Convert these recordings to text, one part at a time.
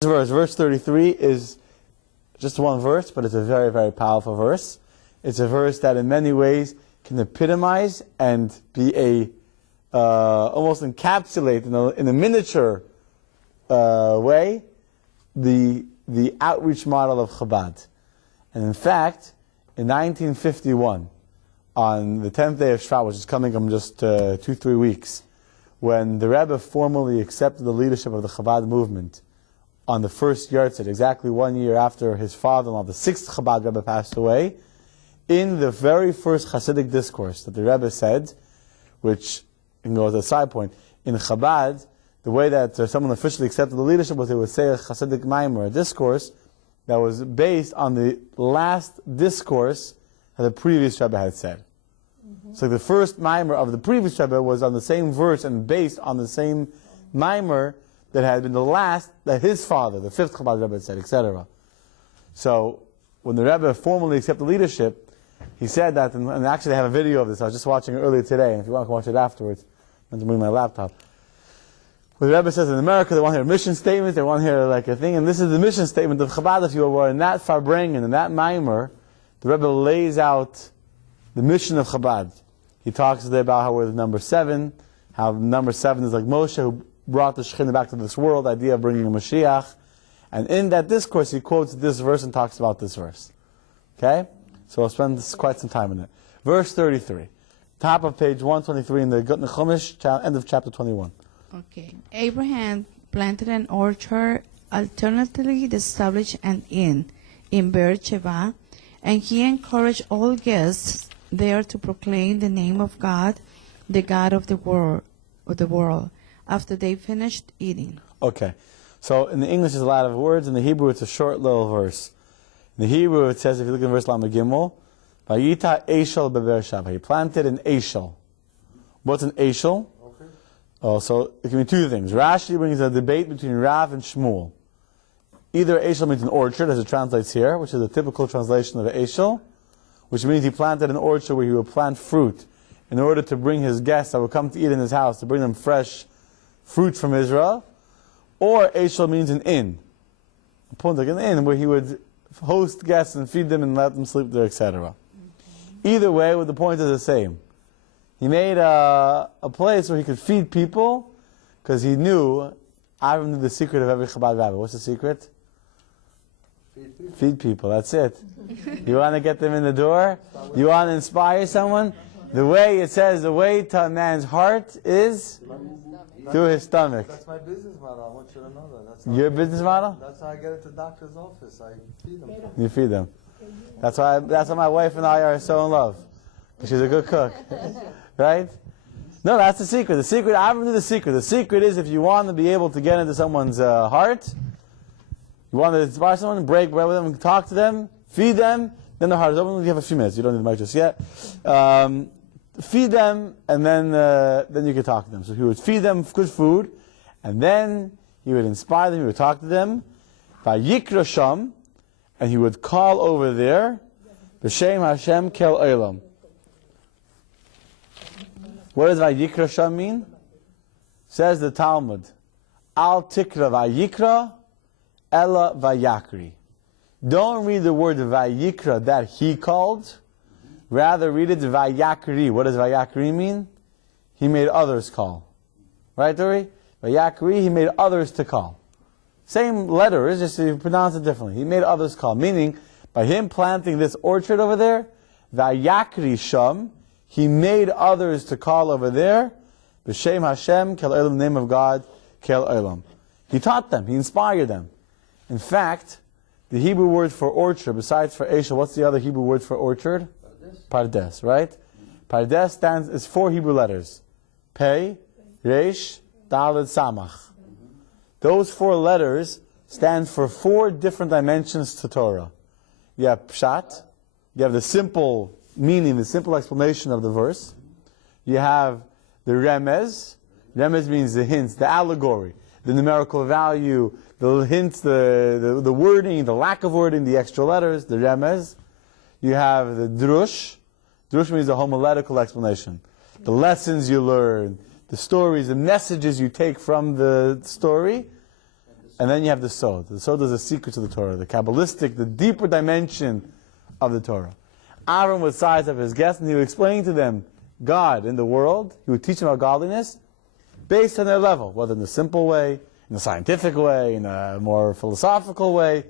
Verse 33 is just one verse, but it's a very, very powerful verse. It's a verse that in many ways can epitomize and be almost encapsulate in a miniature way the outreach model of Chabad. And in fact, in 1951, on the 10th day of Shvat, which is coming in just 2-3 weeks, when the Rebbe formally accepted the leadership of the Chabad movement on the first yahrzeit, exactly 1 year after his father-in-law, the 6th Chabad Rebbe, passed away, in the very first Hasidic discourse that the Rebbe said, which, you can go as a side point, in Chabad, the way that someone officially accepted the leadership was they would say a Hasidic Maimer, a discourse that was based on the last discourse that the previous Rebbe had said. So the first Maimer of the previous Rebbe was on the same verse and based on the same Maimer that had been the last that his father, the 5th Chabad Rebbe, had said, etc. So when the Rebbe formally accepted leadership, he said that, and actually I have a video of this, I was just watching it earlier today, and if you want to watch it afterwards, I'm going to bring my laptop. Where the Rebbe says in America they want to hear mission statements, they want to hear like a thing, and this is the mission statement of Chabad, if you will, where in that Farbrengen, in that Maimer, the Rebbe lays out the mission of Chabad. He talks today about how we're the number 7, how number 7 is like Moshe, who brought the Shekhinah back to this world, the idea of bringing a Mashiach. And in that discourse, he quotes this verse and talks about this verse. Okay? So we'll spend quite some time in it. Verse 33. Top of page 123 in the Gutne Chumash, end of chapter 21. Okay. Abraham planted an orchard, alternately established an inn in Beersheba, and he encouraged all guests there to proclaim the name of God, the God of the world, after they finished eating. Okay. So in the English there's a lot of words, in the Hebrew it's a short little verse. In the Hebrew it says, if you look in verse Lamed Gimel, Vayita Eshel beBeersheba. He planted an Eshel. What's an Eshel? Okay. Oh, so it can be two things. Rashi brings a debate between Rav and Shmuel. Either Eshel means an orchard, as it translates here, which is a typical translation of an Eshel, which means he planted an orchard where he would plant fruit in order to bring his guests that would come to eat in his house, to bring them fresh fruit from Israel. Or Eshel means an inn. A point like an inn where he would host guests and feed them and let them sleep there, etc. Either way, the point is the same. He made a place where he could feed people because he knew, Avraham knew the secret of every Chabad rabbi. What's the secret? Feed people, that's it. You want to get them in the door? You want to inspire someone? The way it says, the way to a man's heart is through his stomach. That's my business model. I want you to know that. That's your business model? That's how I get into the doctor's office. I feed them. You feed them. That's why my wife and I are so in love. She's a good cook. Right? No, that's the secret. The secret, I haven't knew the secret. The secret is if you want to be able to get into someone's heart, you want to inspire someone, break bread with them, talk to them, feed them, then the heart is open. You have a few minutes. You don't need the mic just yet. Feed them, and then you can talk to them. So he would feed them good food, and then he would inspire them, he would talk to them, Vayikra Sham, and he would call over there, B'Shem Hashem Kel Olam. What does Vayikra Sham mean? Says the Talmud, Al Tikra Vayikra, Ella Vayakri. Don't read the word Vayikra that he called, rather read it Vayakri. What does Vayakri mean? He made others call. Right, Dori? Vayakri, he made others to call. Same letter, it's just you pronounce it differently. He made others call. Meaning, by him planting this orchard over there, Vayakri Sham, he made others to call over there, B'Shem Hashem, Kel Olam, name of God, Kel Olam. He taught them, he inspired them. In fact, the Hebrew word for orchard, besides for Eshel, what's the other Hebrew word for orchard? Pardes, right? Pardes is 4 Hebrew letters. Pei, Resh, Daled, Samach. Those 4 letters stand for 4 different dimensions to Torah. You have Pshat, you have the simple meaning, the simple explanation of the verse. You have the Remez. Remez means the hints, the allegory, the numerical value, the hints, the wording, the lack of wording, the extra letters, the Remez. You have the Drush. Drush means the homiletical explanation. The lessons you learn, the stories, the messages you take from the story. And then you have the Sod. The Sod is the secrets of the Torah, the Kabbalistic, the deeper dimension of the Torah. Avram would size up his guests and he would explain to them God in the world. He would teach them about godliness based on their level, whether in the simple way, in a scientific way, in a more philosophical way,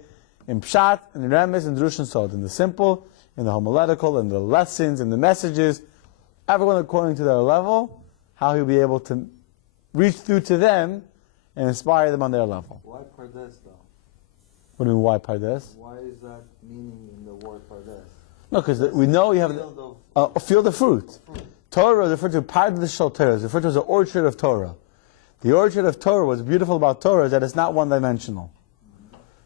in Pshat, in Remes, in Drush and Sod, in the simple, in the homiletical, in the lessons, in the messages, everyone according to their level, how he'll be able to reach through to them and inspire them on their level. Why Pardes though? What do you mean, why Pardes? Why is that meaning in the word Pardes? No, because we know you have a field of fruit. Fruit. Torah is referred to, Pardes Shel Torah is referred to as the orchard of Torah. The orchard of Torah, what's beautiful about Torah is that it's not one-dimensional.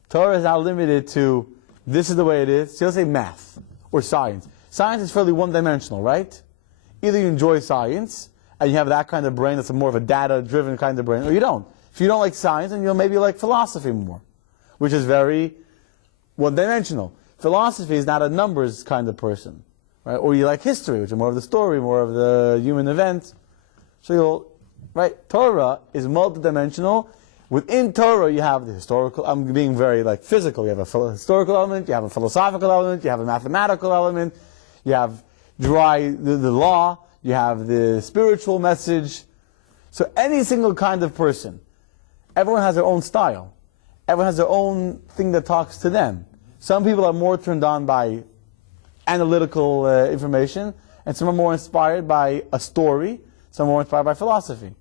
Torah is not limited to, this is the way it is. So let's say math or science. Science is fairly one-dimensional, right? Either you enjoy science, and you have that kind of brain that's more of a data-driven kind of brain, or you don't. If you don't like science, then you'll maybe like philosophy more, which is very one-dimensional. Philosophy is not a numbers kind of person, right? Or you like history, which is more of the story, more of the human event. So you'll, right? Torah is multidimensional. Within Torah, you have the historical. I'm being very like physical. You have a historical element. You have a philosophical element. You have a mathematical element. You have the law. You have the spiritual message. So any single kind of person, everyone has their own style. Everyone has their own thing that talks to them. Some people are more turned on by analytical information, and some are more inspired by a story, some are more inspired by philosophy.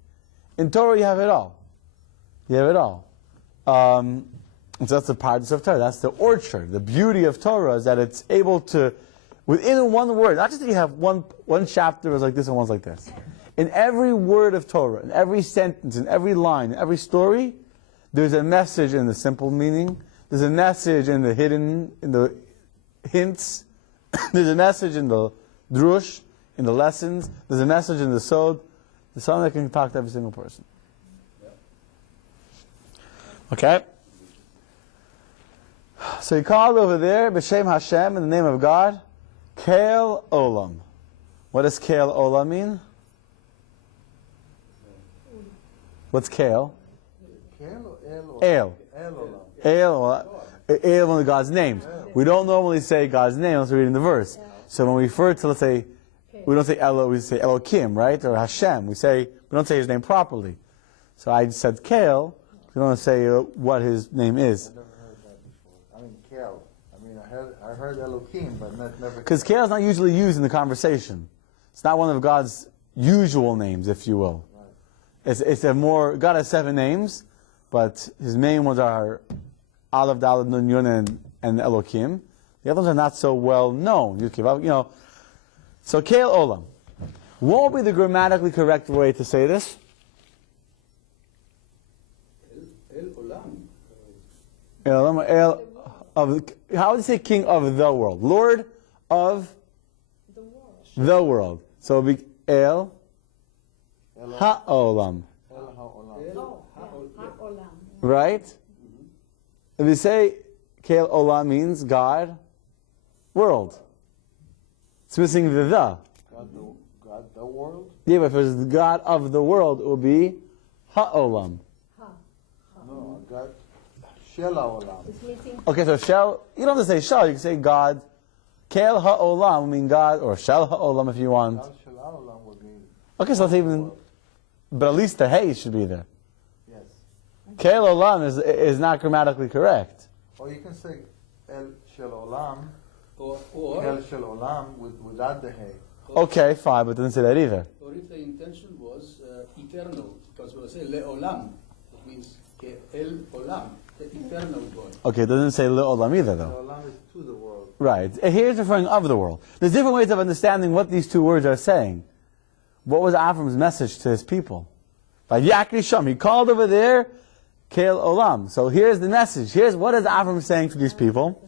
In Torah, you have it all. You have it all. And so that's the Pardes of Torah. That's the orchard. The beauty of Torah is that it's able to, within one word, not just that you have one chapter is like this and one's like this. In every word of Torah, in every sentence, in every line, in every story, there's a message in the simple meaning. There's a message in the hidden, in the hints. There's a message in the drush, in the lessons. There's a message in the sod. There's something that can talk to every single person. Okay? So he called over there, B'Shem Hashem, in the name of God, Kel Olam. What does Kel Olam mean? What's Kel? Kel or El? El. El Olam. El, one of God's names. We don't normally say God's name unless we're reading the verse. So when we refer to, let's say, we don't say Elo, we say Elokim, right? Or Hashem. We don't say his name properly. So I said Kel. We don't say what his name is. I never heard that before. I mean, Kel. I heard Elohim, but never. Because Kel is not usually used in the conversation. It's not one of God's usual names, if you will. Right. It's a more, God has 7 names, but his main ones are Aleph, Dalet, Nun, Yun, and Elokim. The others are not so well known. So Kel Olam. What would be the grammatically correct way to say this? How would you say king of the world? Lord of the world. So it would be El Ha'olam. Right? If you say Kel Olam means God, world. It's missing the. God the world? Yeah, but if it was the God of the world, it would be Ha'olam. No, God. Shel Ha'olam. Okay, so Shel, you don't have to say Shel, you can say God. Kel Ha'olam would mean God, or Shel Ha'olam if you want. God Shel Ha'olam would mean. Okay, so let's even, but at least the Hey should be there. Yes. Kel Olam is not grammatically correct. Or you can say El Shel Olam, Or El Shel Olam without the Hey. Okay, fine, but it doesn't say that either. Or if the intention was eternal, because we say le'olam, it means el olam, the eternal God. Okay, it doesn't say Le'olam either, though. Shel Olam is to the world. Right. Here's referring of the world. There's different ways of understanding what these two words are saying. What was Avram's message to his people? Like Yakri Sham, he called over there, Kel Olam. So here's the message. Here's what is Avram saying to these people.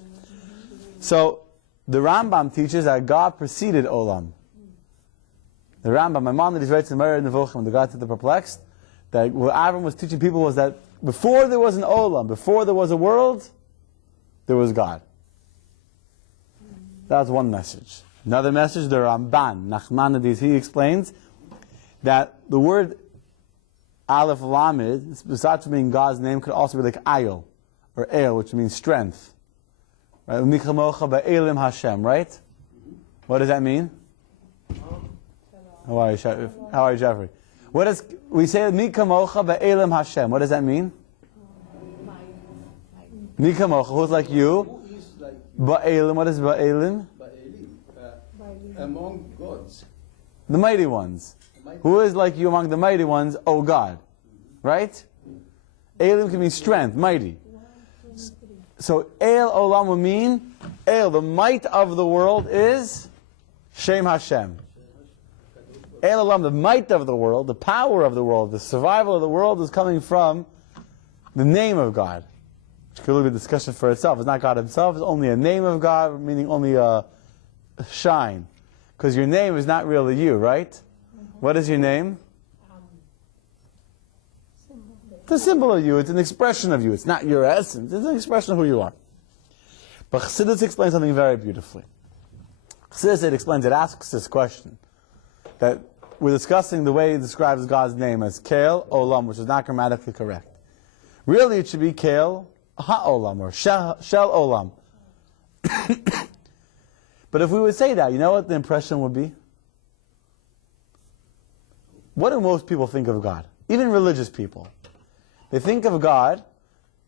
So the Rambam teaches that God preceded Olam. The Rambam, Maimonides writes in Meir Nevuchim, the God to the perplexed, that what Avram was teaching people was that before there was an Olam, before there was a world, there was God. That's one message. Another message, the Ramban, Nachmanides, he explains that the word Aleph Lamed, besides being God's name, could also be like Ayel, or El, which means strength. Right? Umikamocha ba'elim Hashem, right? What does that mean? How are you, Jeffrey? What does we say? Mikamocha ba'elim Hashem. What does that mean? Mikamocha, who's like you? Who is like Ba'elim. What is ba'elim? among gods? The mighty ones. Who is like you among the mighty ones, O God? Right? Elim can mean strength, mighty. So El Olam will mean, El, the might of the world is Shem Hashem. El Olam, the might of the world, the power of the world, the survival of the world is coming from the name of God. Which could be a discussion for itself. It's not God himself, it's only a name of God, meaning only a shine. Because your name is not really you, right? What is your name? It's a symbol of you. It's an expression of you. It's not your essence. It's an expression of who you are. But Chassidus explains something very beautifully. Chassidus, it asks this question. That we're discussing the way he describes God's name as Kel Olam, which is not grammatically correct. Really, it should be Kel Ha-Olam, or Shel Olam. But if we would say that, you know what the impression would be? What do most people think of God? Even religious people. They think of God,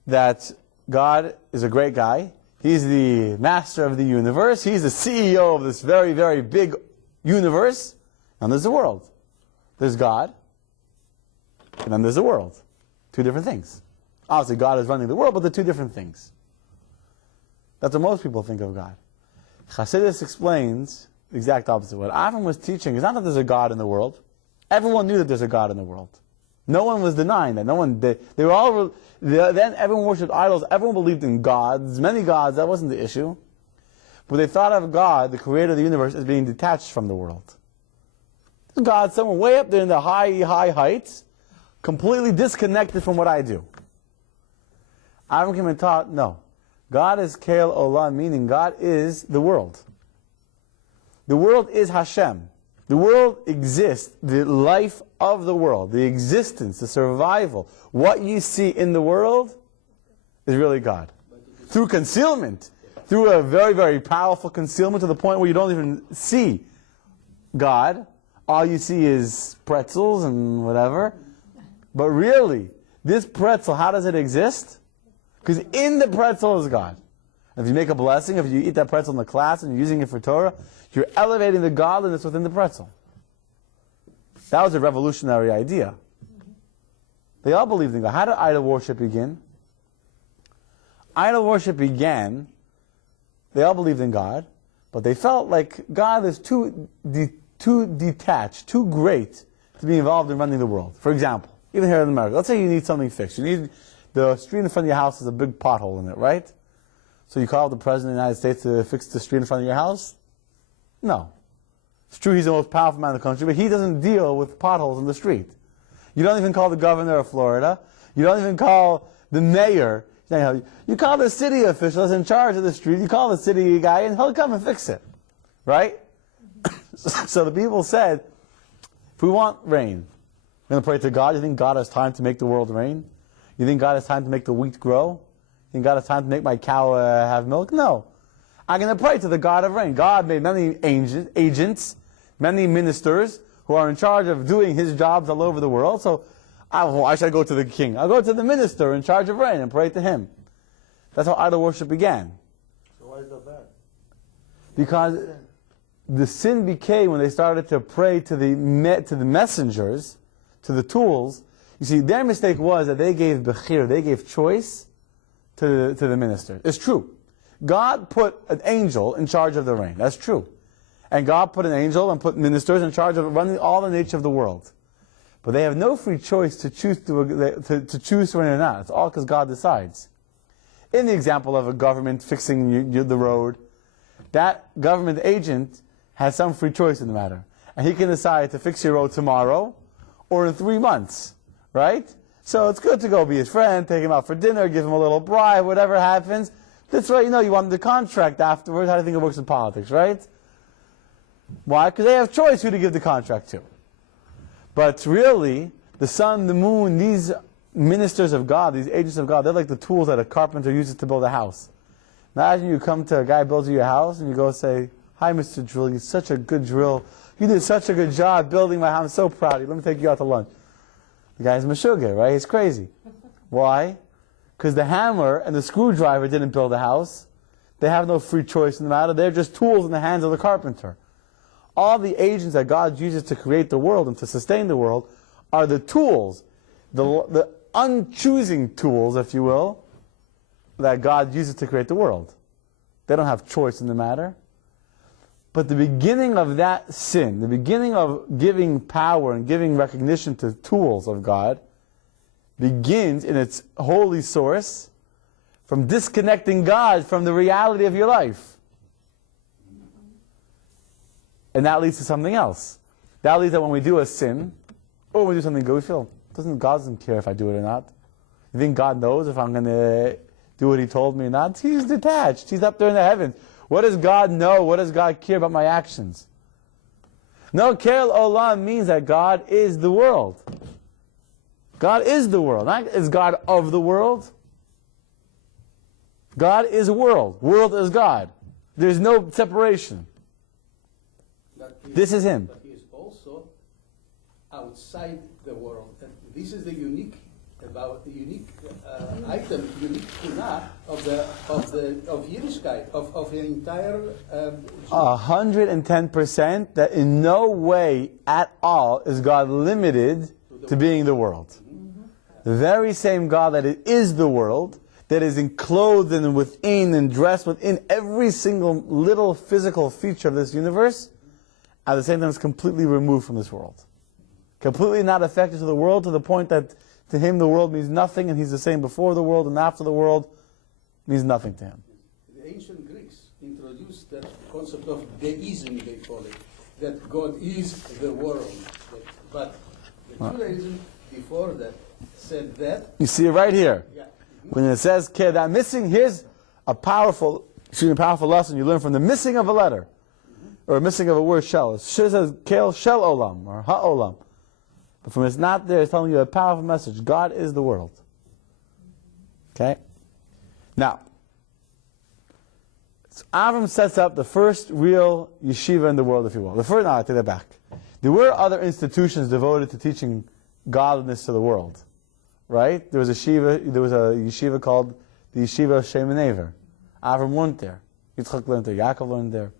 that God is a great guy. He's the master of the universe. He's the CEO of this very, very big universe. And there's the world. There's God, and then there's the world. Two different things. Obviously, God is running the world, but they're two different things. That's what most people think of God. Chassidus explains the exact opposite. What Avraham was teaching is not that there's a God in the world. Everyone knew that there's a God in the world. No one was denying that. They were all. Then everyone worshipped idols. Everyone believed in gods, many gods. That wasn't the issue. But they thought of God, the creator of the universe, as being detached from the world. God, somewhere way up there in the high heights, completely disconnected from what I do. Avraham came and taught, no. God is Kel Olam, meaning God is the world. The world is Hashem. The world exists, the life of the world, the existence, the survival, what you see in the world is really God. Through concealment, through a very, very powerful concealment to the point where you don't even see God. All you see is pretzels and whatever. But really, this pretzel, how does it exist? Because in the pretzel is God. If you make a blessing, if you eat that pretzel in the class and you're using it for Torah, you're elevating the godliness within the pretzel. That was a revolutionary idea. They all believed in God. How did idol worship begin? Idol worship began, they all believed in God, but they felt like God is too detached, too great to be involved in running the world. For example, even here in America, let's say you need something fixed. You need the street in front of your house has a big pothole in it, right? So you call the President of the United States to fix the street in front of your house? No. It's true he's the most powerful man in the country, but he doesn't deal with potholes in the street. You don't even call the governor of Florida. You don't even call the mayor. You call the city official that's in charge of the street. You call the city guy and he'll come and fix it. Right? So the people said, if we want rain, we're going to pray to God. You think God has time to make the world rain? You think God has time to make the wheat grow? You think God has time to make my cow have milk? No. I'm going to pray to the God of rain. God made many agents, many ministers who are in charge of doing his jobs all over the world. So why should I go to the king? I'll go to the minister in charge of rain and pray to him. That's how idol worship began. So why is that bad? Because the sin became when they started to pray to the messengers, to the tools. You see, their mistake was that they gave bechir, they gave choice to the minister. It's true. God put an angel in charge of the rain. That's true. And God put an angel and put ministers in charge of running all the nature of the world. But they have no free choice to choose to choose rain or not. It's all because God decides. In the example of a government fixing the road, that government agent has some free choice in the matter. And he can decide to fix your road tomorrow or in 3 months. Right? So it's good to go be his friend, take him out for dinner, give him a little bribe, whatever happens. That's right, you want the contract afterwards. How do you think it works in politics, right? Why? Because they have choice who to give the contract to. But really, the sun, the moon, these ministers of God, these agents of God, they're like the tools that a carpenter uses to build a house. Imagine you come to a guy who builds you a house and you go say, "Hi, Mr. Drill, you're such a good drill. You did such a good job building my house. I'm so proud of you. Let me take you out to lunch." The guy's Meshuggah, right? He's crazy. Why? Because the hammer and the screwdriver didn't build a house. They have no free choice in the matter. They're just tools in the hands of the carpenter. All the agents that God uses to create the world and to sustain the world are the tools, the unchoosing tools, if you will, that God uses to create the world. They don't have choice in the matter. But the beginning of that sin, the beginning of giving power and giving recognition to tools of God, begins in its holy source from disconnecting God from the reality of your life. And that leads to something else. That leads to when we do a sin, or when we do something good, we feel, God doesn't care if I do it or not. You think God knows if I'm going to do what He told me or not? He's detached. He's up there in the heavens. What does God know? What does God care about my actions? No, Kel Olam means that God is the world. God is the world. Not is God of the world. God is world. World is God. There's no separation. This is Him. But He is also outside the world. And this is the unique item, unique tuna of Yiddishkeit, of the entire. 110% that in no way at all is God limited to being the world. The very same God that is the world, that is enclosed and within and dressed within every single little physical feature of this universe, at the same time is completely removed from this world. Completely not affected to the world, to the point that to Him the world means nothing, and He's the same before the world and after the world means nothing to Him. The ancient Greeks introduced that concept of deism, they call it, that God is the world. But the Judaism before that said that. You see it right here. Yeah. When it says that missing, here's a powerful lesson you learn from the missing of a letter, or missing of a word shell. It says Kel Shel Olam, or Ha-Olam. But from it's not there, it's telling you a powerful message. God is the world. Okay? Now, so Avram sets up the first real yeshiva in the world, if you will. I take that back. There were other institutions devoted to teaching godliness to the world. Right? There was a yeshiva called the Yeshiva of Shem and Aver. Avram learned there. Yitzchak learned there. Yaakov learned there.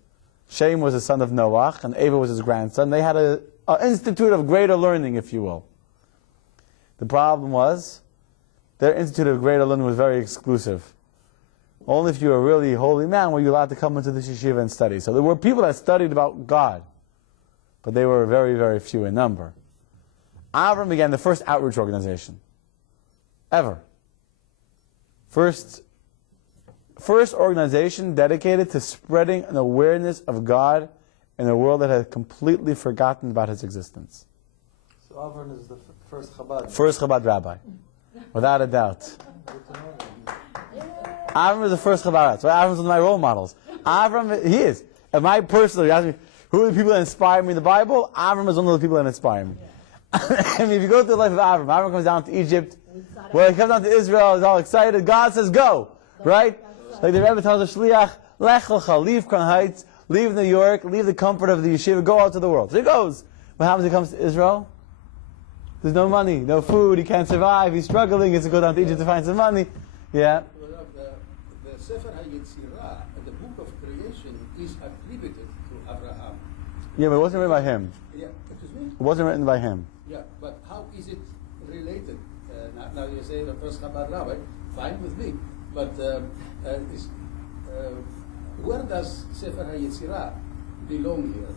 Shem was the son of Noach, and Aver was his grandson. They had an institute of greater learning, if you will. The problem was, their institute of greater learning was very exclusive. Only if you were a really holy man were you allowed to come into this yeshiva and study. So there were people that studied about God, but they were very, very few in number. Avram began the first outreach organization ever. First organization dedicated to spreading an awareness of God in a world that had completely forgotten about His existence. So Avram is the first Chabad. First Chabad rabbi, without a doubt. Avram is the first Chabad. So Avram's one of my role models. Avram, he is. And my personally, you ask me, who are the people that inspire me in the Bible? Avram is one of the people that inspire me. I mean, if you go through the life of Avraham, Avraham comes down to Egypt. Well, he comes down to Israel, he's all excited. God says, go! Right? Like the Rebbe tells the Shliach, Lech lecha, leave Crown Heights, leave New York, leave the comfort of the yeshiva, go out to the world. So he goes. What happens when he comes to Israel? There's no money, no food, he can't survive, he's struggling, he has to go down to Egypt to find some money. Yeah. The Sefer HaYetzirah, the book of creation, is attributed to Abraham. Yeah, but it wasn't written by him. Yeah, excuse me? It wasn't written by him. Yeah, but how is it related? Now you say the first Chabad rabbi, fine with me, but where does Sefer HaYetzirah belong here?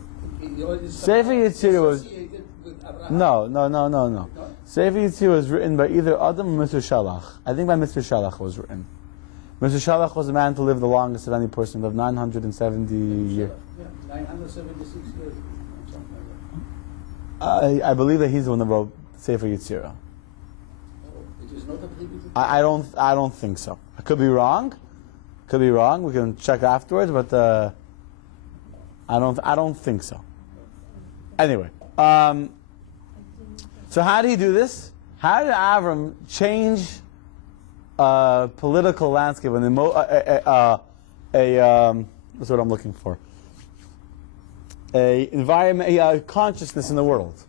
Sefer Yetzirah was associated with Abraham? No. Sefer Yetzirah was written by either Adam or Mr. Shalach. I think by Mr. Shalach was written. Mr. Shalach was the man to live the longest of any person, lived 970 years. Yeah, 976 years, something like that. I believe that he's the one that wrote Sefer Yetzirah. It is not attributed. I don't think so. I could be wrong. Could be wrong. We can check afterwards, but I don't think so. Anyway, So how did he do this? How did Avram change political landscape and what's what I'm looking for? A environment, a consciousness in the world.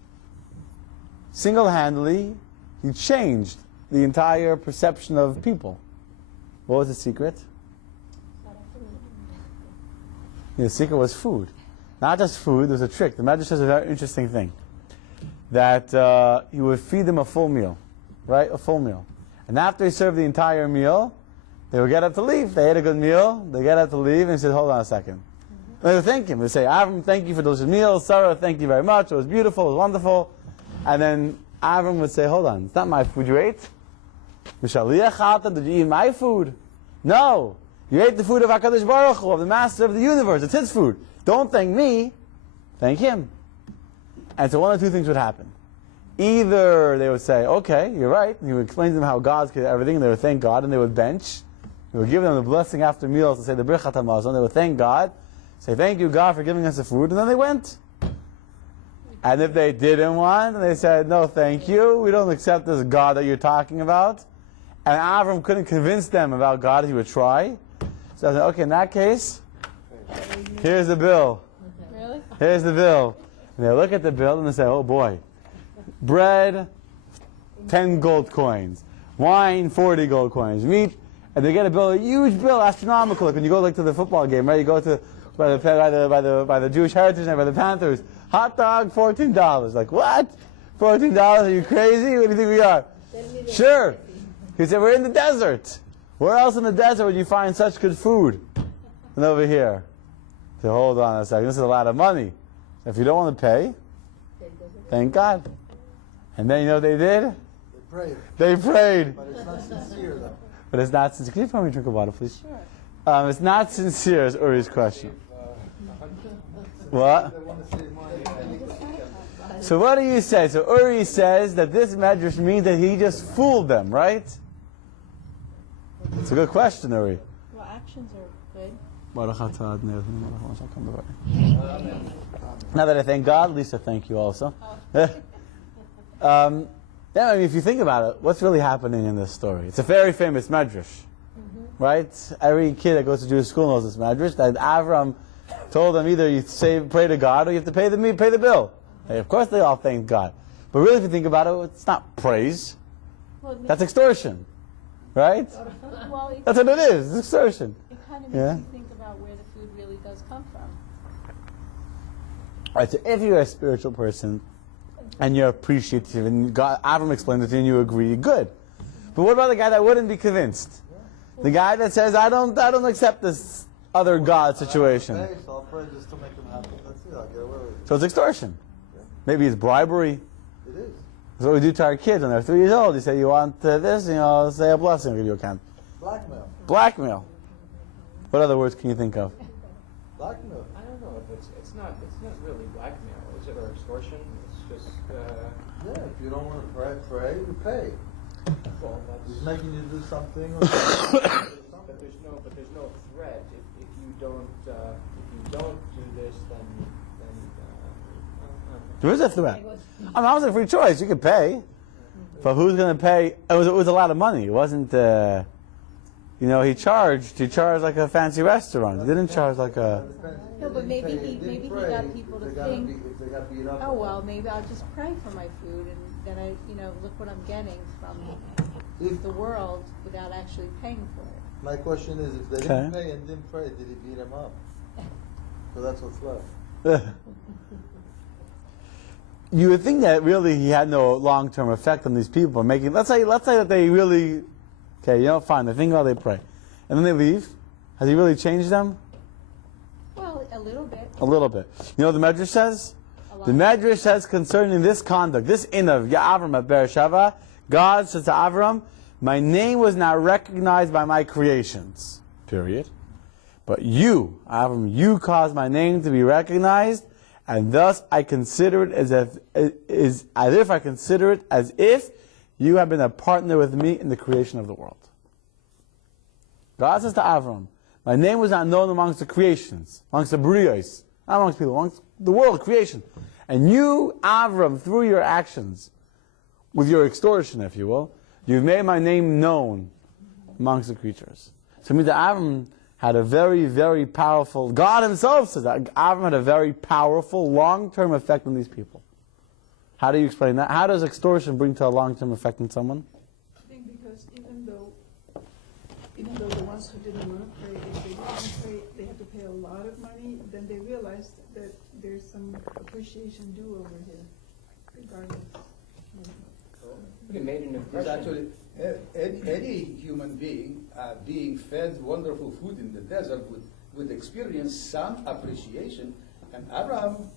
Single-handedly, he changed the entire perception of people. What was the secret? The secret was food. Not just food, there was a trick. The Medrash says a very interesting thing. That he would feed them a full meal. Right? A full meal. And after he served the entire meal, they would get up to leave. They ate a good meal, they get up to leave, and he said, hold on a second. They would thank him. They would say, Avram, thank you for those meals. Sarah, thank you very much. It was beautiful, it was wonderful. And then Avram would say, hold on, it's not my food you ate. Did you eat my food? No. You ate the food of HaKadosh Baruch Hu, of the Master of the universe. It's his food. Don't thank me. Thank him. And so one of two things would happen. Either they would say, okay, you're right. And he would explain to them how God's created everything, and they would thank God, and they would bench. He would give them the blessing after meals to say the Birchat HaMazon. They would thank God, say, thank you, God, for giving us the food, and then they went. And if they didn't want, and they said, no, thank you, we don't accept this God that you're talking about, and Avram couldn't convince them about God, he would try. So I said, okay, in that case, here's the bill. Really? Here's the bill. And they look at the bill and they say, oh boy, bread, 10 gold coins. Wine, 40 gold coins. Meat, and they get a bill, a huge bill, astronomical. Like when you go to the football game, right? You go to by the Jewish Heritage Night, by the Panthers. Hot dog, $14. Like, what? $14? Are you crazy? What do you think we are? Sure. He said, we're in the desert. Where else in the desert would you find such good food than over here? So hold on a second. This is a lot of money. If you don't want to pay, thank God. And then you know what they did? They prayed. They prayed. But it's not sincere, though. But it's not sincere. Can you pour me a drink of water, please? Sure. It's not sincere, is Uri's question. What? They want to save money. So what do you say? So Uri says that this medrash means that he just fooled them, right? It's a good question, Uri. Well, actions are good. Now that I thank God, Lisa, thank you also. Yeah, I mean, if you think about it, what's really happening in this story? It's a very famous medrash, right? Every kid that goes to Jewish school knows this medrash. That Avram told them either you pray to God or you have to pay the bill. Hey, of course, they all thanked God, but really, if you think about it, it's not praise. Well, That's extortion, right? well, it, That's what it is. It's extortion. it kind of Yeah. makes you think about where the food really does come from. All right, so if you're a spiritual person and you're appreciative, and God, Avram explained it to you and you agree, good. But what about the guy that wouldn't be convinced? The guy that says, I don't accept this other God situation. Hey, so I'll pray just to make them happy. That's it. I'll get away with it. So it's extortion. Maybe it's bribery. It is. That's what we do to our kids when they're 3 years old. You say, you want this, say a blessing, I'll give you a can. Blackmail. Blackmail. What other words can you think of? Blackmail. I don't know if it's not really blackmail, is it, or extortion? It's just Yeah, if you don't want to pray, you pay. well, He's that's making you do something. Or but there's no threat. If you don't do this, then There is a threat. I mean, I was a free choice. You could pay. But who's going to pay? It was a lot of money. It wasn't, he charged like a fancy restaurant. He didn't charge like a... No, but maybe he got people to think, if they got beat up. oh well, maybe I'll just pray for my food, and then I, look what I'm getting from If, the world without actually paying for it. my question is, if they didn't pay and didn't pray, did he beat them up? So that's what's left. You would think that really he had no long-term effect on these people. Let's say that they really, fine, they think about it, they pray. And then they leave. Has he really changed them? Well, a little bit. A little bit. You know what the Medrash says? The Medrash says concerning this conduct, this of Avram at Beersheba, God says to Avram, my name was not recognized by my creations. Period. But you, Avram, you caused my name to be recognized, and thus I consider it as if you have been a partner with me in the creation of the world. God says to Avram, my name was not known amongst the creations, amongst the Brios, not amongst people, amongst the world, creation. And you, Avram, through your actions, with your extortion, if you will, you've made my name known amongst the creatures. So it means that Avram had a very, very powerful, God himself says that, Avram had a very powerful, long-term effect on these people. How do you explain that? How does extortion bring to a long-term effect on someone? I think because even though the ones who didn't want to pray, if they didn't pray, they had to pay a lot of money, then they realized that there's some appreciation due over here, regardless. It made an It's impression. actually any human being being fed wonderful food in the desert would experience some appreciation. And Abraham,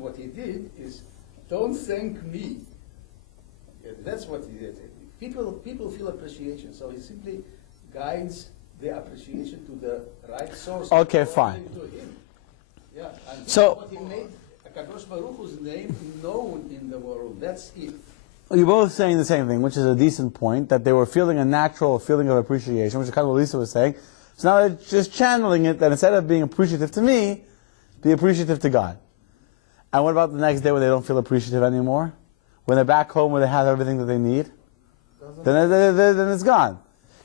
what he did is, don't thank me. Yeah, that's what he did. People feel appreciation, so he simply guides the appreciation to the right source. Okay, fine. To him. Yeah, and So- what he made Kadosh Baruch Hu's name known in the world. That's it. You're both saying the same thing, which is a decent point, that they were feeling a natural feeling of appreciation, which is kind of what Lisa was saying. So now they're just channeling it, that instead of being appreciative to me, be appreciative to God. And what about the next day when they don't feel appreciative anymore? When they're back home where they have everything that they need? Then it's gone.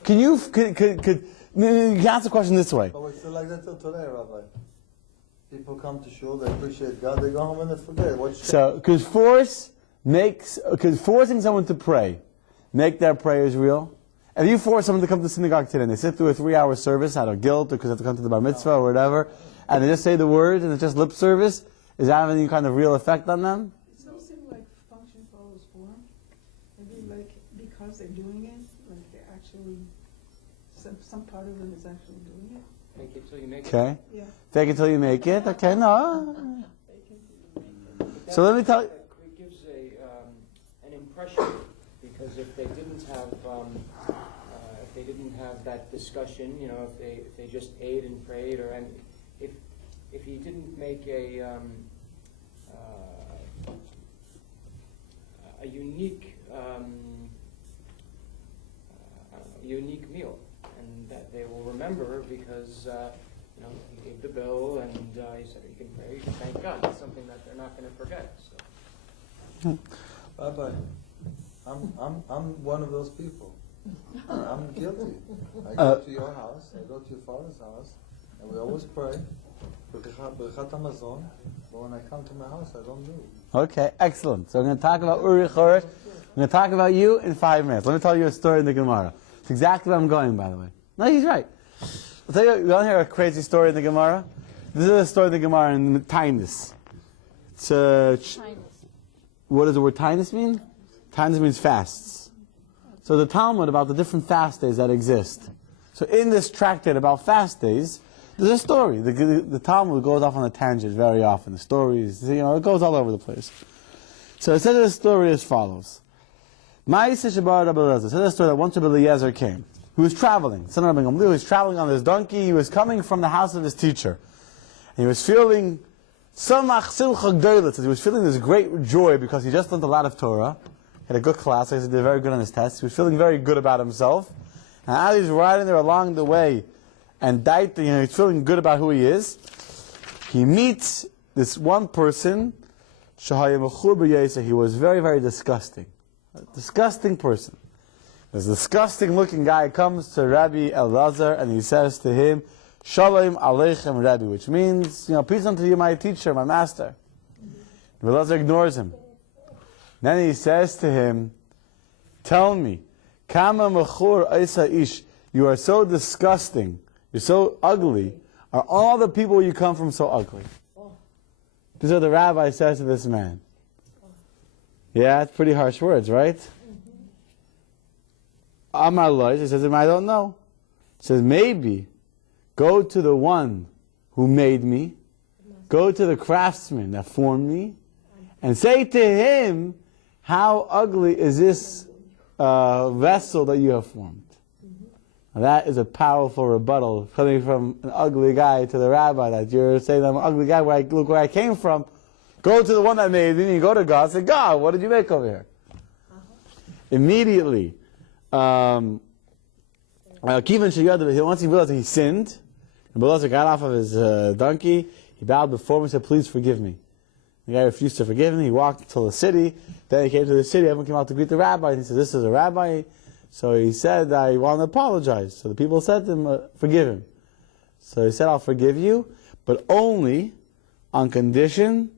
Can you answer the question this way? Oh, it's still like that till today, Rabbi. People come to shul, they appreciate God, they go home and they forget. So, could forcing someone to pray make their prayers real? If you force someone to come to the synagogue today and they sit through a 3-hour service out of guilt or because they have to come to the bar mitzvah or whatever, and they just say the words and it's just lip service, is that having any kind of real effect on them? It doesn't seem like function follows form. Maybe like because they're doing it, like they're actually, some part of them is actually doing it. Make it till you make it. Okay. Yeah. Fake it till you make it. Okay, no. So let me tell you. It gives an impression, because if they didn't have that discussion, if they just ate and prayed, and if he didn't make a unique meal, and that they will remember because he gave the bill and he said you can pray, you can thank God. It's something that they're not going to forget. So. Rabbi, I'm one of those people. I'm guilty. I go to your house, I go to your father's house, and we always pray. Birchat Hamazon, but when I come to my house, I don't do it. Okay, excellent. So we're going to talk about Uri Choresh. I'm going to talk about you in 5 minutes. Let me tell you a story in the Gemara. It's exactly where I'm going, by the way. No, he's right. I'll tell you, you want to hear a crazy story in the Gemara? This is a story in the Gemara in Tainus. What does the word Tainus mean? Tainus means fasts. So the Talmud about the different fast days that exist. So in this tractate about fast days, there's a story. The Talmud goes off on a tangent very often. The stories, it goes all over the place. So it says the story as follows. It says the story that once Rabbi Eliezer came. He was traveling. Son of Rabbi Gamliel, he was traveling on his donkey. He was coming from the house of his teacher. And he was feeling samach simcha gdola. He was feeling this great joy because he just learned a lot of Torah. He had a good class. He did very good on his test. He was feeling very good about himself. And as he's riding there along the way, and he's feeling good about who he is, he meets this one person. He was very, very disgusting. A disgusting person. This disgusting looking guy comes to Rabbi Elazar and he says to him, Shalom Aleichem Rabbi, which means, peace unto you, my teacher, my master. Elazar ignores him. Then he says to him, tell me, Kama Mechur Isa Ish, you are so disgusting, you're so ugly, are all the people where you come from so ugly? These are the rabbi says to this man. Yeah, it's pretty harsh words, right? Amar Lo, he says, I don't know. He says, maybe go to the one who made me, go to the craftsman that formed me, and say to him, how ugly is this vessel that you have formed? Now that is a powerful rebuttal coming from an ugly guy to the rabbi, that you're saying I'm an ugly guy, look where I came from. Go to the one that made me, and you go to God and say, God, what did you make over here? Immediately, once he realized that he sinned, and Belazar got off of his donkey, he bowed before him and said, please forgive me. The guy refused to forgive him. He walked to the city. Then he came to the city. Everyone came out to greet the rabbi. And he said, this is a rabbi. So he said, I want to apologize. So the people said to him, forgive him. So he said, I'll forgive you, but only on condition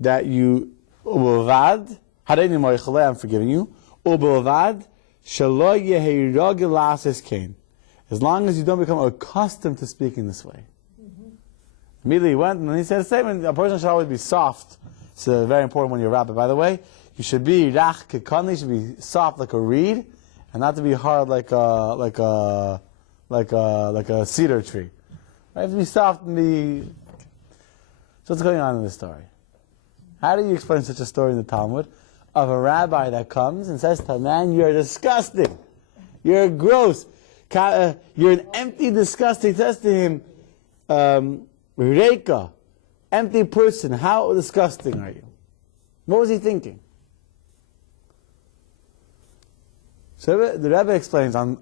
that you, u'belvad, hareini moichaleh, I'm forgiving you, u'belvad, shelo yehi rogel la'ases kain. As long as you don't become accustomed to speaking this way. Immediately he went, and then he said the statement, a person should always be soft. It's very important when you're a rabbi, by the way. You should be rach kekani, you should be soft like a reed, and not to be hard like a cedar tree. You have to be soft and be... So what's going on in this story? How do you explain such a story in the Talmud of a rabbi that comes and says to a man, you're disgusting, you're gross, you're an empty, disgusting, he says to him, Reika, empty person, how disgusting are you? What was he thinking? So the Rebbe explains on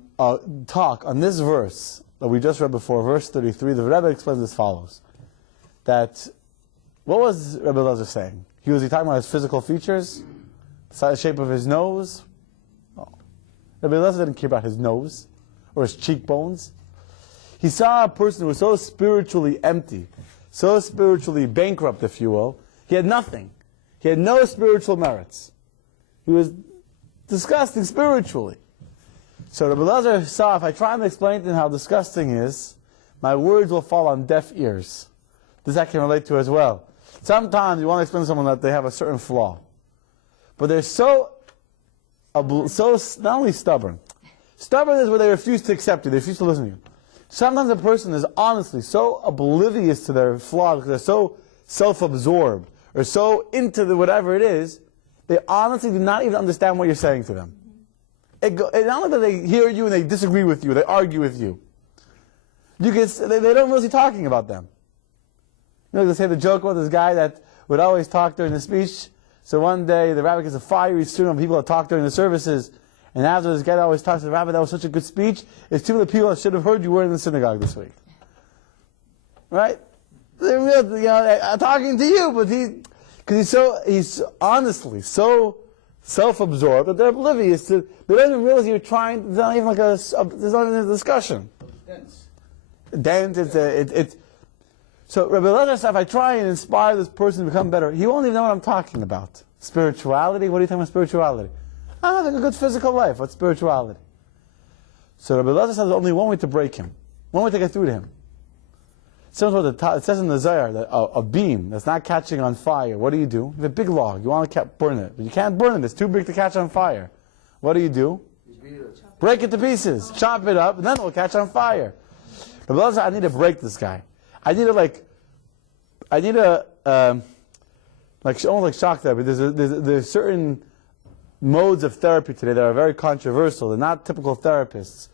this verse that we just read before, verse 33, the Rebbe explains as follows. That, what was Rebbe Elazar saying? Was he talking about his physical features? The shape of his nose? No. Rebbe Elazar didn't care about his nose or his cheekbones. He saw a person who was so spiritually empty, so spiritually bankrupt, if you will. He had nothing. He had no spiritual merits. He was disgusting spiritually. So Rebbe Elazar saw, if I try and explain to him how disgusting he is, my words will fall on deaf ears. This I can relate to as well. Sometimes you want to explain to someone that they have a certain flaw, but they're so not only stubborn. Stubborn is where they refuse to accept you, they refuse to listen to you. Sometimes a person is honestly so oblivious to their flaws, because they're so self-absorbed, or so into whatever it is, they honestly do not even understand what you're saying to them. It's not only that they hear you and they disagree with you, they argue with you. They don't really talking about them. You know, they say the joke about this guy that would always talk during the speech. So one day the rabbi gets a fiery student of people that talk during the services. And after this guy that always talks to the rabbi, that was such a good speech. It's two of the people that should have heard you were in the synagogue this week. Right? They're real, talking to you, but because he's honestly so self-absorbed that they're oblivious to, they don't even realize you're trying, there's not even there's not even a discussion. Dense. So Rebbe Elazar said, if I try and inspire this person to become better, he won't even know what I'm talking about. Spirituality? What are you talking about spirituality? I'm having a good physical life. What's spirituality? So Rebbe Elazar says there's only one way to break him. One way to get through to him. It says in the Zohar that a beam that's not catching on fire, what do? You have a big log. You want to burn it. But you can't burn it. It's too big to catch on fire. What do? Break it to pieces. Chop it up, and then it will catch on fire. Rebbe Elazar said, I need to break this guy. I need almost like shock therapy. There's certain modes of therapy today that are very controversial. They're not typical therapists.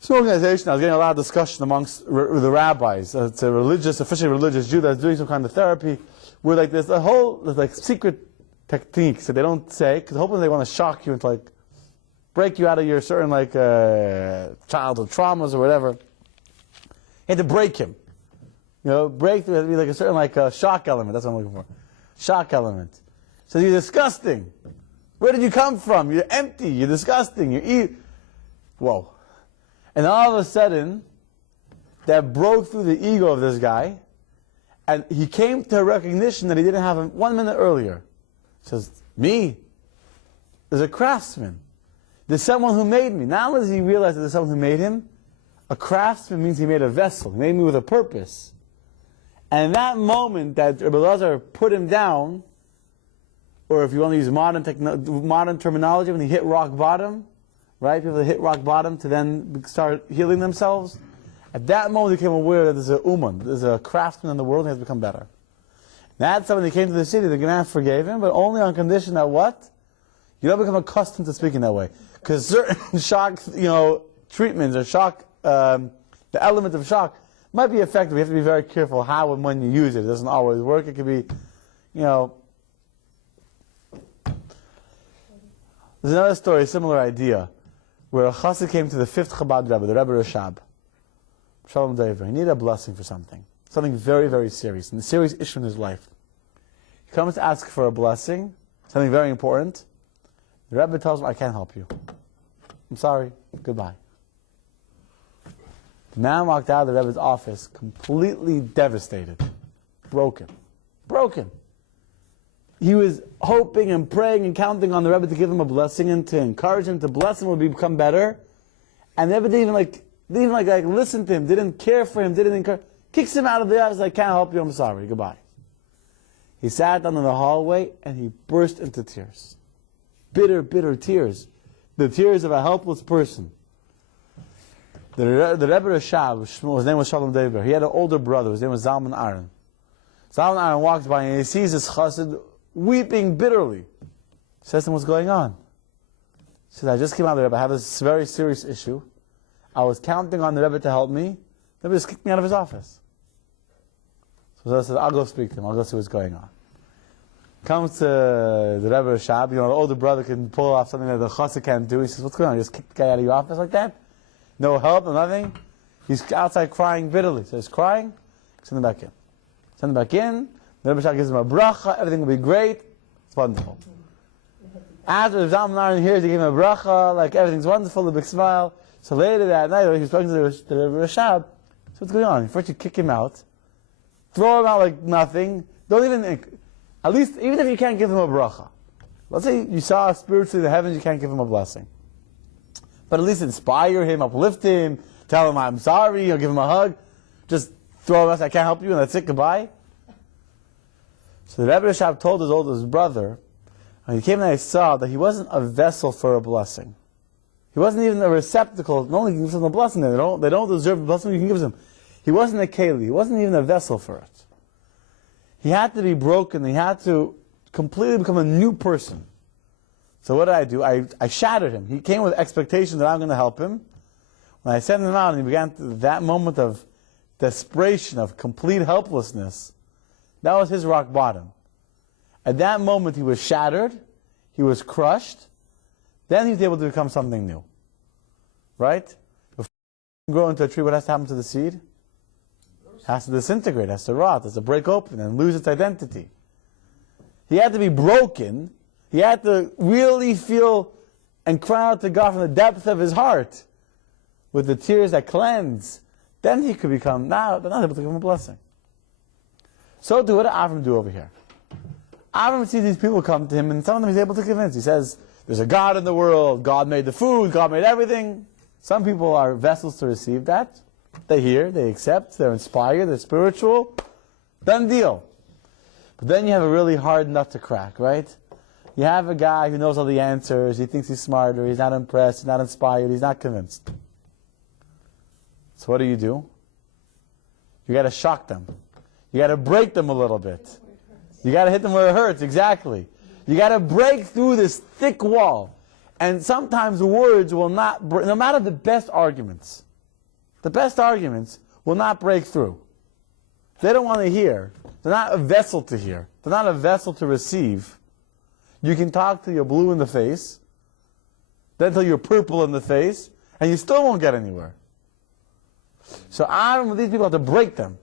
This organization, I was getting a lot of discussion amongst the rabbis. It's a officially religious Jew that's doing some kind of therapy, where there's secret techniques that they don't say, because hopefully they want to shock you and break you out of your certain childhood traumas or whatever. You had to break him. Break through, it had to be a certain shock element. That's what I'm looking for. Shock element. So you're disgusting. Where did you come from? You're empty. You're disgusting. You eat. Whoa. And all of a sudden, that broke through the ego of this guy, and he came to a recognition that he didn't have 1 minute earlier. He says, me? There's a craftsman. There's someone who made me. Not only does he realize that there's someone who made him, a craftsman means he made a vessel. He made me with a purpose. And in that moment that Rebbe Elazar put him down, or if you want to use modern terminology, when he hit rock bottom, right? People that hit rock bottom to then start healing themselves. At that moment, he became aware that there's a uman, there's a craftsman in the world, and he has to become better. That's when he came to the city, the Ganav forgave him, but only on condition that what? You don't become accustomed to speaking that way. Because certain shock, treatments or shock, the element of shock might be effective. You have to be very careful how and when you use it. It doesn't always work. It could be, There's another story, a similar idea, where a chassid came to the 5th Chabad Rebbe, the Rebbe Rashab, Shalom Dover. He needed a blessing for something very, very serious, and a serious issue in his life. He comes to ask for a blessing, something very important. The Rebbe tells him, I can't help you. I'm sorry, goodbye. The man walked out of the Rebbe's office completely devastated, broken. He was hoping and praying and counting on the Rebbe to give him a blessing and to encourage him, to bless him, would become better. And the Rebbe didn't even listen to him, didn't care for him, didn't encourage. Kicks him out of the office, I can't help you, I'm sorry, goodbye. He sat down in the hallway and he burst into tears. Bitter, bitter tears. The tears of a helpless person. The Rebbe Rashab, his name was Shalom Deber, he had an older brother, his name was Zalman Aaron. Zalman Aaron walks by and he sees his chassid weeping bitterly. He says to him, what's going on? He says, I just came out of the Rebbe, I have this very serious issue. I was counting on the Rebbe to help me. The Rebbe just kicked me out of his office. So I said, I'll go speak to him, I'll go see what's going on. Comes to the Rebbe Rashab, the older brother can pull off something that the chassid can't do. He says, what's going on? You just kicked the guy out of your office like that? No help, no nothing? He's outside crying bitterly. So he's crying, send him back in. Send him back in, the Rebbe Rashab gives him a bracha, everything will be great, it's wonderful. After the Zalman Aaron hears, he gave him a bracha, like everything's wonderful, a big smile. So later that night, he was talking to the Rebbe Rashab, so what's going on? First you kick him out, throw him out like nothing, don't even, at least, even if you can't give him a bracha. Let's say you saw spiritually the heavens, you can't give him a blessing. But at least inspire him, uplift him, tell him I'm sorry, give him a hug. Just throw him out, I can't help you, and that's it, goodbye. So the Rebbe Rashab told his oldest brother, when he came and I saw that he wasn't a vessel for a blessing. He wasn't even a receptacle. No one can give them a blessing. They don't deserve the blessing you can give them. He wasn't a keli. He wasn't even a vessel for it. He had to be broken. He had to completely become a new person. So what did? I shattered him. He came with expectation that I'm going to help him. When I sent him out and he began that moment of desperation, of complete helplessness, that was his rock bottom. At that moment he was shattered, he was crushed, then he was able to become something new. Right? Before you grow into a tree, what has to happen to the seed? It has to disintegrate, it has to rot, it has to break open and lose its identity. He had to be broken. He had to really feel and cry out to God from the depth of his heart with the tears that cleanse. Then he could become, now able to give him a blessing. So what did Avraham do over here? Avraham sees these people come to him and some of them he's able to convince. He says, there's a God in the world, God made the food, God made everything. Some people are vessels to receive that. They hear, they accept, they're inspired, they're spiritual. Done deal. But then you have a really hard nut to crack, right? You have a guy who knows all the answers, he thinks he's smarter, he's not impressed, he's not inspired, he's not convinced. So what do? You got to shock them. You got to break them a little bit. You got to hit them where it hurts, exactly. You got to break through this thick wall. And sometimes words will not, no matter the best arguments will not break through. They don't want to hear. They're not a vessel to hear. They're not a vessel to receive. You can talk till you're blue in the face, then till you're purple in the face, and you still won't get anywhere. So Aaron, these people have to break them.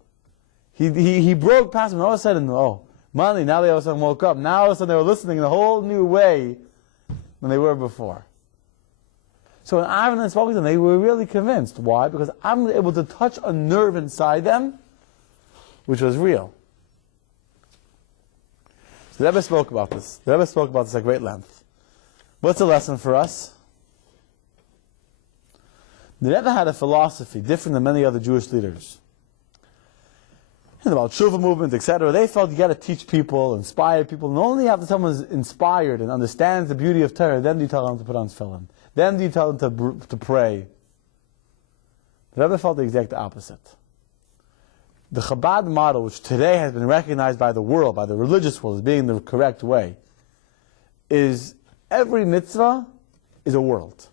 He broke past them, and all of a sudden, money, now they all of a sudden woke up. Now all of a sudden they were listening in a whole new way than they were before. So when Aaron spoke to them, they were really convinced. Why? Because I'm able to touch a nerve inside them, which was real. So the Rebbe spoke about this. The Rebbe spoke about this at great length. What's the lesson for us? The Rebbe had a philosophy different than many other Jewish leaders. And about Shuvah movement, etc. They felt you got to teach people, inspire people. And only after someone's inspired and understands the beauty of Torah, then do you tell them to put on tefillin. Then do you tell them to pray. The Rebbe felt the exact opposite. The Chabad model, which today has been recognized by the world, by the religious world, as being the correct way, is every mitzvah is a world.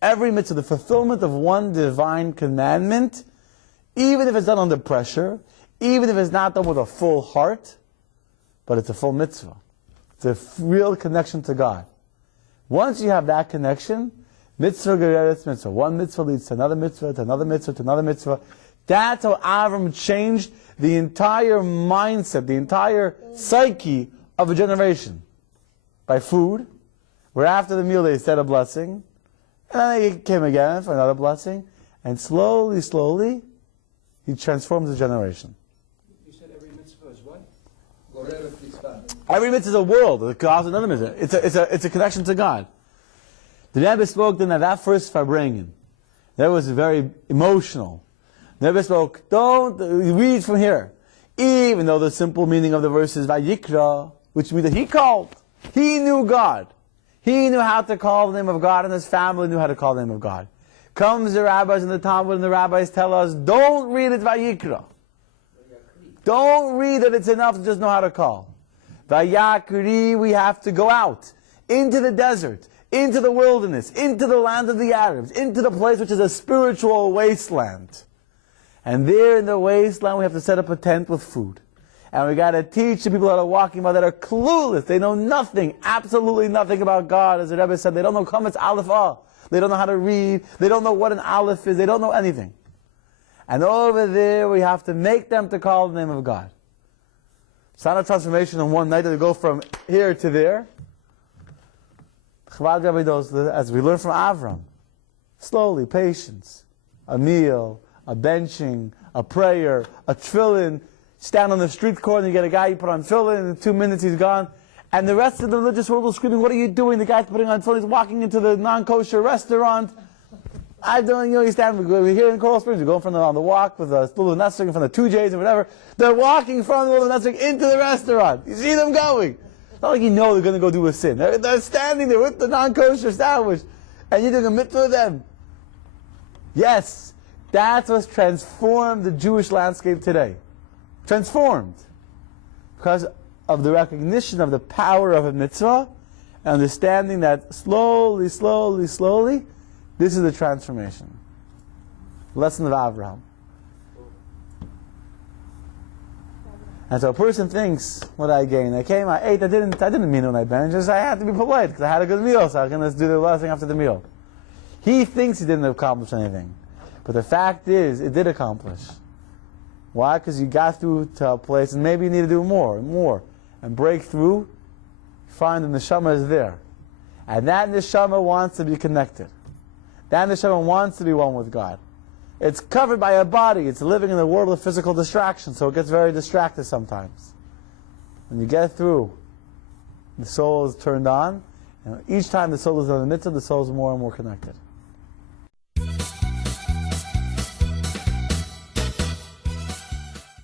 Every mitzvah, the fulfillment of one divine commandment, even if it's done under pressure, even if it's not done with a full heart, but it's a full mitzvah. It's a real connection to God. Once you have that connection, mitzvah gereres mitzvah. One mitzvah leads to another mitzvah, to another mitzvah, to another mitzvah. That's how Avraham changed the entire mindset, the entire psyche of a generation by food, where after the meal they said a blessing, and then they came again for another blessing, and slowly, slowly, he transforms the generation. You said every mitzvah is what? Goreret mitzvah. Every mitzvah is a world. The cause of another mitzvah. It's a connection to God. The Rebbe spoke then that first Farbrengen, that was very emotional. The Rebbe spoke, don't read from here. Even though the simple meaning of the verse is Vayikra, which means that he called. He knew God. He knew how to call the name of God, and his family knew how to call the name of God. Comes the rabbis in the Talmud, and the rabbis tell us, don't read it Vayikra. Don't read that it's enough to just know how to call. Vayakri, we have to go out into the desert, into the wilderness, into the land of the Arabs, into the place which is a spiritual wasteland. And there in the wasteland we have to set up a tent with food. And we got to teach the people that are walking by that are clueless. They know nothing, absolutely nothing about God. As the Rebbe said, they don't know Kametz Aleph Ah. They don't know how to read. They don't know what an Aleph is. They don't know anything. And over there we have to make them to call the name of God. It's not a transformation in one night that we go from here to there. As we learn from Avraham, slowly, patience, a meal, a benching, a prayer, a tefillin, stand on the street corner, you get a guy, you put on tefillin, in 2 minutes he's gone, and the rest of the religious world is screaming, what are you doing? The guy's putting on tefillin, he's walking into the non-kosher restaurant. I'm doing, you stand, we're here in Coral Springs, we go on the walk with a little nesting from the 2Js and whatever. They're walking from the little nesting into the restaurant. You see them going. It's not like you know they're going to go do a sin. They're standing there with the non-kosher sandwich, and you're doing a mitzvah with them. Yes, that's what's transformed the Jewish landscape today. Transformed. Because of the recognition of the power of a mitzvah, and understanding that slowly, slowly, slowly, this is the transformation. Lesson of Avraham. And so a person thinks, what I gained? I came, I ate, I didn't mean it when I benched, just I had to be polite because I had a good meal, so I can just do the blessing after the meal. He thinks he didn't accomplish anything. But the fact is, it did accomplish. Why? Because you got through to a place, and maybe you need to do more and more. And break through, find the neshama is there. And that neshama wants to be connected. That neshama wants to be one with God. It's covered by a body. It's living in the world of physical distraction, so it gets very distracted sometimes. When you get through, the soul is turned on, and each time the soul is in the mitzvah, the soul is more and more connected.